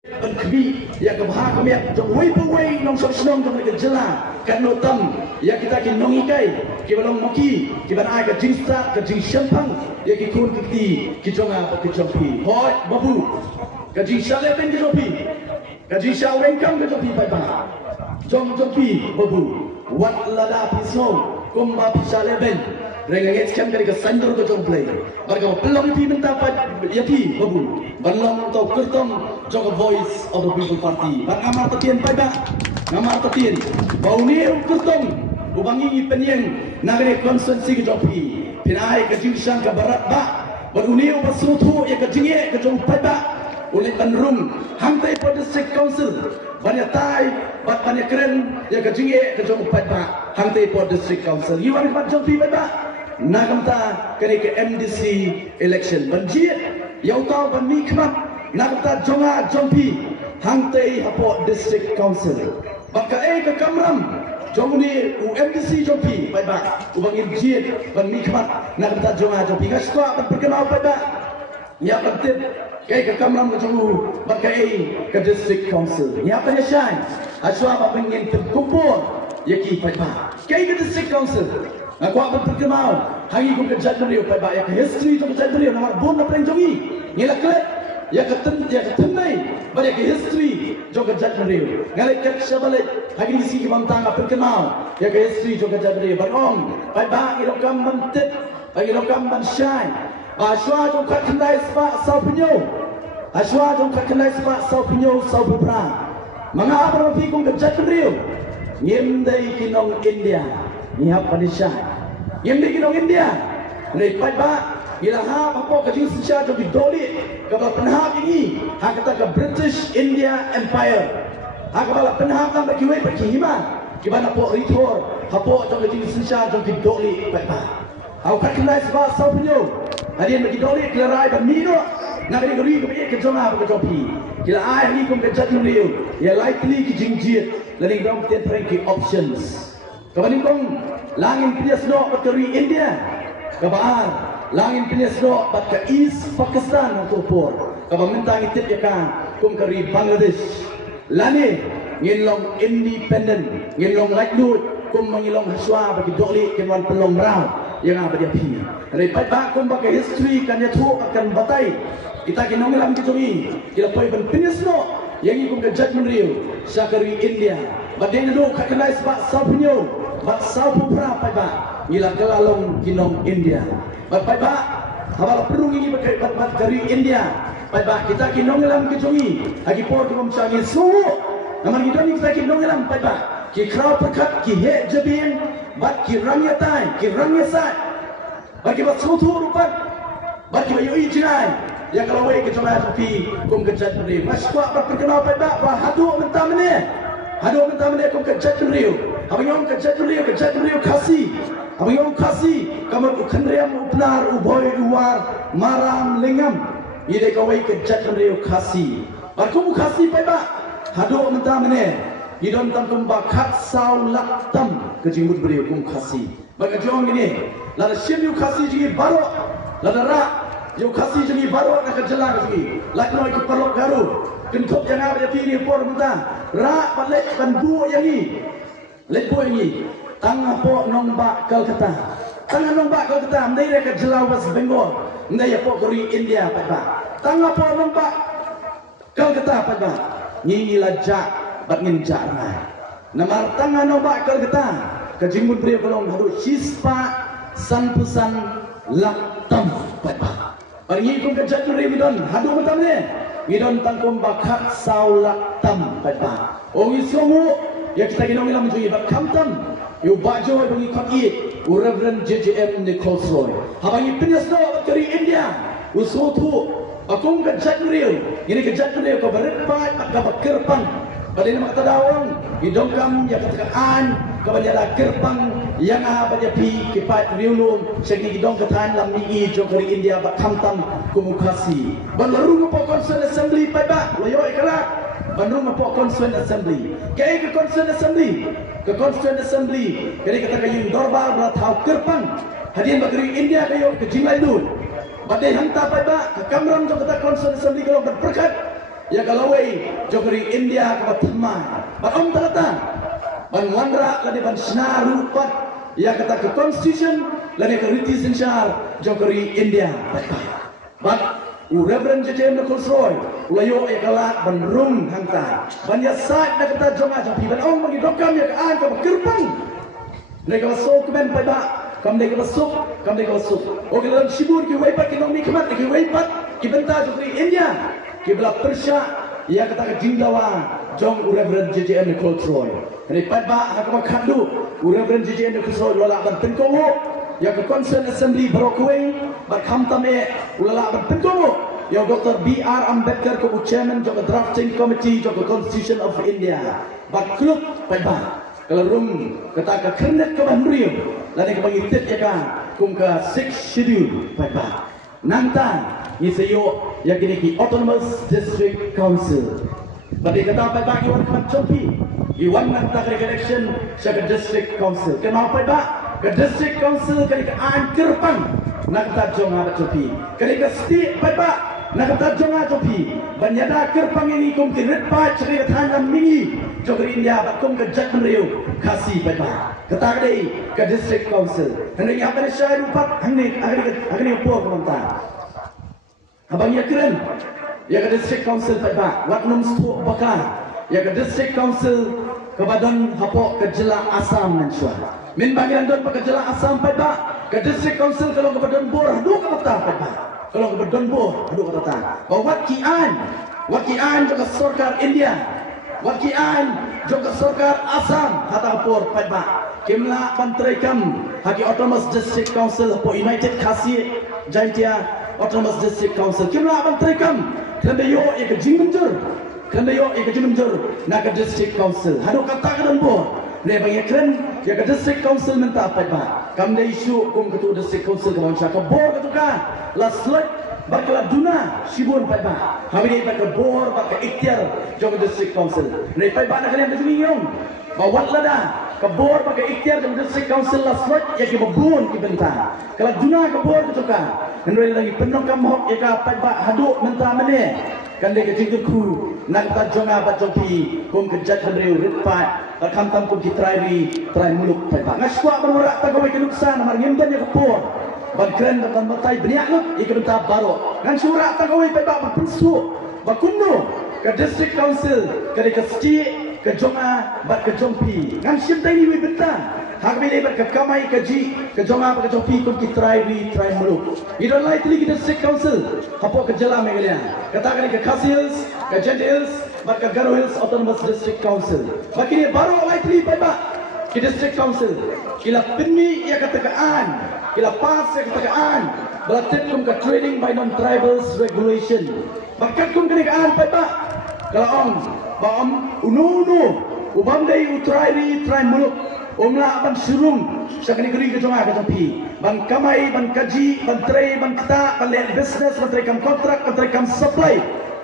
Bên kami yang kebahar kami jong wei pewei nong sok senong jong ke jela kan notam ya kita kin nong ikai ki balong moki ki ban ai ka jinsta ka jing shampang ya ki kun ki jonga pa ki jompi hoi babu ka jing shale ben ki jompi ka jing sha wen kam ka jompi pai ba jompi babu wat lada pisong kumba pisale ben renganget kam kali ka sandur ka jomplay barka pelong pi menta pa ya pi babu balong to kertong jong voice of the people party bar amar tatien pai ba ngamar tatien bau ni kertong ubangi penyeng nagre konsensi ke jopi pinai ke jingsang ke barat ba beruni ubasutu ya ke jinge ke jong pai ba oleh tanrum hantai for district council banyak tai banyak keren ya ke jinge ke jong pai ba hantai for district council yuan pat jopi pai ba nagamta kene ke MDC election banjir yau tau ban mi khmat nagamta jonga jompi hantai hapo district council baka ke kamram jomuni UMDC jompi pai ba ubangin jit ban mi khmat nagamta jonga jompi ngaswa ban perkenal pai ba ya penting ke kamram ke jomu baka ke district council ya penyesai aswa ba pengin kumpul yaki pai ba ke district council aku akan perkenal hari ku kerja beliau pai ba ya history tu kerja beliau nomor 4 na preng jongi ngila klet ya ketenai banyak history jo kerja beliau ngalek kat sabalik hari ni si bantang akan kenal ya history jo kerja beliau barong pai ba ilo kam bantet bagi lo kam ban shine aswa jo kat kendai spa sau penyo aswa jo kat kendai spa sau penyo sau berang manga apa fi ku kerja beliau ngimdai kinong India nihap panisha yemde kinong India nei pai ba ilaha apa ka jing sisha jo didoli ka ba penhap ini ha kata ka British India Empire ha ka ba penhap tam bagi wei bagi hima ki ba na po ritor ha po jo ka jing sisha jo didoli pai ba ha ka kenai sebab sau punyo hadian bagi doli kelarai ba mino na bagi gori ka ke jonga ba jopi kila ai ni kum ka jat liu ya likely ki jing jit lening dong tian frankie options kabaning kong langin pias do bateri India kabar langin pias do bat ke East Pakistan untuk por kabang mentang itit ya ka kum kari Bangladesh lani ngilong independent ngilong lajdut kum mangilong haswa bagi doli kenwan pelong merau yang apa dia pi dari pai kum pakai history kan ya tu akan batai kita kinong lam kitui kita pai ben pias do yang kum ke judgment riu sakari India badeng do kakenai sebab sabunyo bak sabu pra pai ba ngila kelalong kinong India bak pai ba habal perung ini bat kari India pai ba kita kinong lam kijongi agi por kom changi su namar gidoni kita kinong lam pai ba ki kraw perkat ki he jabin bat ki rangya tai ki rangya sai bagi bat sutu rupat bagi bayu ijnai ya kalau wei ke jomah tapi kum kejat beri maswa perkenal pai ba hadu mentah mene hadu mentah mene kum kejat beri abang yang kejat beliau kasih abang yang kasih kamar ukandriam upnar uboy luar maram lengam ide kawai kejat beliau kasih barku kasih pai ba hado mentah mene idon tam bakat saulak tam kejimut beliau kum kasih bagi jong ini lada sim yu kasih jadi baro lada ra yu kasih jadi baro nak kejelang lagi lak noi ke perlok garu kentuk yang ada di por mentah ra balik bandu yang ini lepo ini tangga po nombak kal kata tangga nombak kal kata ndai reka jelau West Bengal ndai po kori India pada tangga po nombak kal kata pada nyi lajak bat ngin jarna namar tangga nombak kal kata kejimut beri belong harus sispa san pusan laktam pada pergi kum kejat beri midon hadu betam ne midon tangkum bakat saulak tam pada ongi somu ya kita kinong ilang menjui bak kamtam yu bajo bagi kaki Reverend JJM Nichols Roy habangi pinyas do kari India usutu akung kejat beliau ini kejat beliau ko berempat ka kerpang pada nama tadawang idongkam ya katakan kabanya kerpang yang apa dia pi kipat riulum segi idong katan lam ni jo kari India bak kamtam kumukasi balaru po concern assembly pai ba loyo ikala Bandung apa Constituent Assembly kaya ke Constituent Assembly kaya kata kayong dorbal beratau kerpang hadian bageri India kayo ke Jimai dun badai hantar pai ba ke Kamram jo kata Constituent Assembly kalau berperkat ya kalawai jokeri India ke Batamai batom talatan ban wanra lani ban snaru pat ya kata ke constitution lani ke riti syar jokeri India bat Reverend JJM na Kulsroy ulayo ay kalak ban rum hangta ban ya saat na kata jonga japi ban ong magidokam ya kaan ka bakirpang na ka so kemen pa ba kam na ka so o kalam sibur ki waipat ki nomi kemat ki waipat ki benta jokeri India ki bela persya ya kata ke jinglawa jong Reverend JJM na Kulsroy ni pat ba hakama khandu Reverend JJM na Kulsroy wala ban tengko ya ke concern assembly Barokway berkham tame ulala berpengaruh ya Dr. B.R. Ambedkar ko chairman jo drafting committee jo constitution of India bakluk pada kalau rum kata ke kernet ke bahriyo lani ke bangitit ya ka kum ke 6 schedule pada nantan isayo ya kini ki autonomous district council bagi kata pada iwan kan chopi iwan nanta ke election sa district council kenapa pada ke district council kali ke angkerpang nak kata jong apa copi kali ke stik pada nak kata jong apa copi banyada kerpang ini kum kirit pa cari ke tanam mingi jokeri India bakum ke jat menriu kasih pada kata kali ke district council hendak apa ni saya lupa hendak apa komentar abang ya keren ya ke district council pada wat num stuk bakar ya ke district council ke badan hapok ke Jela Asam mensua min bagian don pakai Jela Asam pada ke district council kalau ke badan bor adu ke kota pada kalau ke badan bor adu ke kota wakian juga sarkar India wakian juga sarkar Asam kata bor pada kimla pantrikam haki autonomous district council po United Khasi Jaintia autonomous district council kimla pantrikam kendayo ek jingmenjur nak ke district council hadu kata ke dan bor ne bagi keren ya ke district council minta apa ba kam de isu kum ketua district council ke bangsa ke bor ke tuka la slot bakla duna sibun pa ba habis ba ke bor ba ke ikhtiar jong district council ne pa ba nak kalian begini yong bawat lada ke bor ba ke ikhtiar jong district council la slot ya ke babun ke benta kalau duna ke bor ke tuka hendak lagi penuh kam hok ya ka pa ba hadu minta mene kan de ke jingku nak ta jonga ba jopi kum ke jat henriu ritpat kam tam kum ki trai muluk pa ngaswa bermurak ta ko ke nuksan mar ngimban ya kapor ban kren ban matai beniak lut ikut ta baro ngan surak ta ko pa ba pensu ba kunno ke district council ke ke sti ke jonga ba ke jompi ngan sim tai ni wi benta hak bile ber ke kamai ke ji ke jonga ba ke jompi kum ki trai muluk idon lai tili ke district council hapo ke jela megalian kata ke Khasils ke Jendils ba ke Garo Hills autonomous district council bakini baru lai tili pa ke district council kila pinmi ya katakaan kila pas ya katakaan berarti kum ke training by non tribals regulation bakat kum kenegaan pa kalau om unu ubam dai utrai muluk omla ban surung sakani geri ke jonga ke jampi ban kamai ban kaji ban trai ban kata ban let business ban trai kam kontrak ban trai kam supply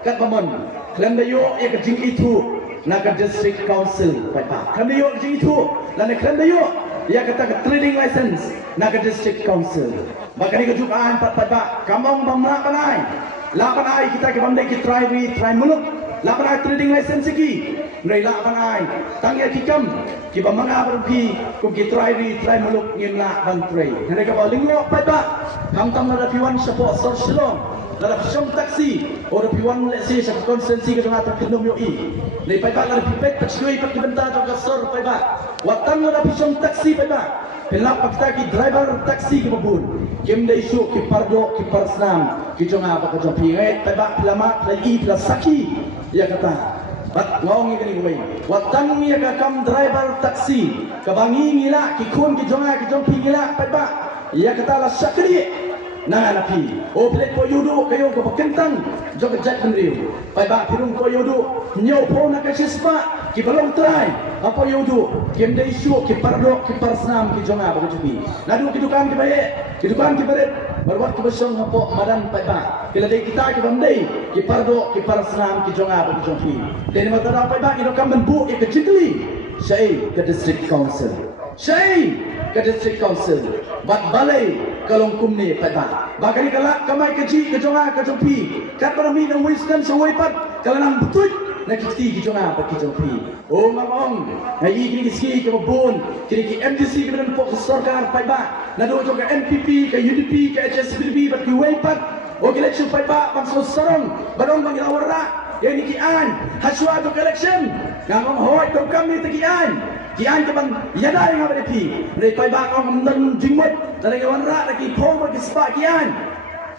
kat bamon klan dayo ya ke jing itu nak ke district council pada klan dayo jing itu lan klan dayo ya kata ke trading license nak ke district council bakani ke jukaan pada kamong bamla panai kita ke bandai ki try muluk lapan trading license ki ngai lapan tangya kikam ki bamanga berpi kum ki try muluk ngin la ban tray ngai ka baling lo pada kam tam la piwan support sorsilong la pisom taksi or piwan le si sa konsensi ke ngata kendom yo i nei pada la pipet pachui pak benta to sor pada watan la pisom taksi pada pelak pakta ki driver taksi ki babun kim dai su ki pardo ki parsnam ki jonga pa ka jopi ngai pada pelama lagi pela saki ya kata bat ngong ini goi watang ya ka kam driver taksi kabangi ngila ki kun ki jonga ki jompi ngila pada ya kata la sakri na napi o plek po yudu kayo ko kentang jog jat benriu pada pirung ko yudu nyo po na ka sispa ki balong try apa yudu kim dai su ki pardo ki parsnam ki jonga ba jopi nadu ki dukan ki baret berwak ke besong hapo madan pada kila dai kita ke bandai ki pardo ki parsnam ki jonga ba jopi den matara pada ino kam benbu ke citli syai ke district council bat balai kalong kumne pada bakari kala kamai keji ke jonga ke jopi kat barami nang wisdom sawai pat kalau nam betul nak kita jona apa kita pi oh mamong na ini kisi ke babon kini MDC ke dan pok sarkar pai ba na do juga NPP ke UDP ke HSPB bat ki weipat oh election pai ba bangso sarong badong bang awara yang ni kian haswa to election ngamong hoi to kami te kian ke bang yadai ngabere pi nei pai ba ong nan jingmot dari awara lagi pom ke spa kian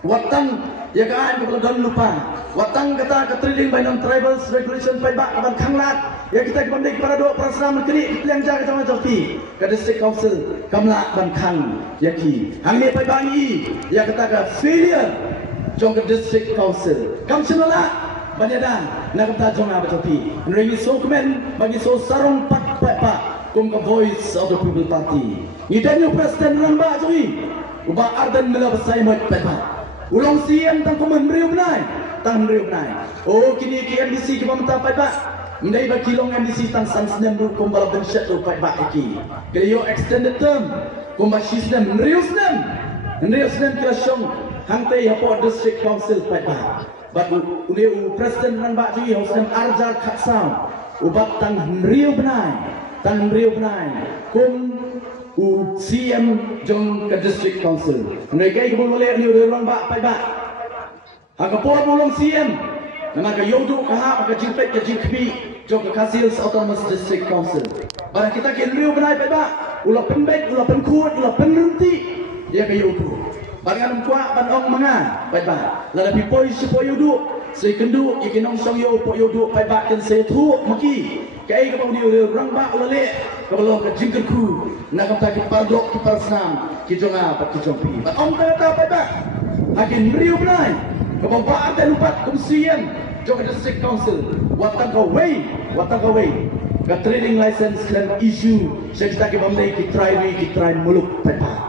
watang ya kan kalau dan lupa watang kata ketriling by non tribals regulation by bak abang khanglat ya kita kembali kepada dua perasaan menteri yang jaga sama jati ke district council kamla ban khang ya ki hang ni by bangi ya kata ke failure jong ke district council kam senala banyadan nak kata jong apa jati nri so komen bagi so sarong pat kum ke voice of the people party ni dan president lamba joi uba ardan mela besai mat pat ulang siang tang komen meriu benai tang meriu benai oh kini KMDC ke pamta pai ba ndai ba kilong MDC tang san snem ru kom bala ben shat ru pai ba iki krio extended term kom ba shi snem meriu snem kila shong hang tei hapo district council pai ba ba u president nan ba ji ho snem arjar khaksam ubat tang meriu benai kom u CM jong ke district council mereka ke boleh ni orang ba pai ba akapo bolong CM nama ke yodu ka ha ke jipet ke jikbi jong ke kasil autonomous district council barang kita ke liu benai pai ba ula pembek ula penkut ula penrenti dia ke yodu barang kuat bandong manga pai ba la pipoi sipo yodu sei kendu ikinong song yo po yodu pai ba ken se thu maki kai ke bang dia orang ba ula le kalau ke jingkerku nak kata ki pardok ki parsam ki jonga pat ki jompi ba om kata pai ba hakin riu benai ke bawah ada lupat komisian jong district council watang ka way ke training license dan issue saya kita ke bamdai ki try muluk pai ba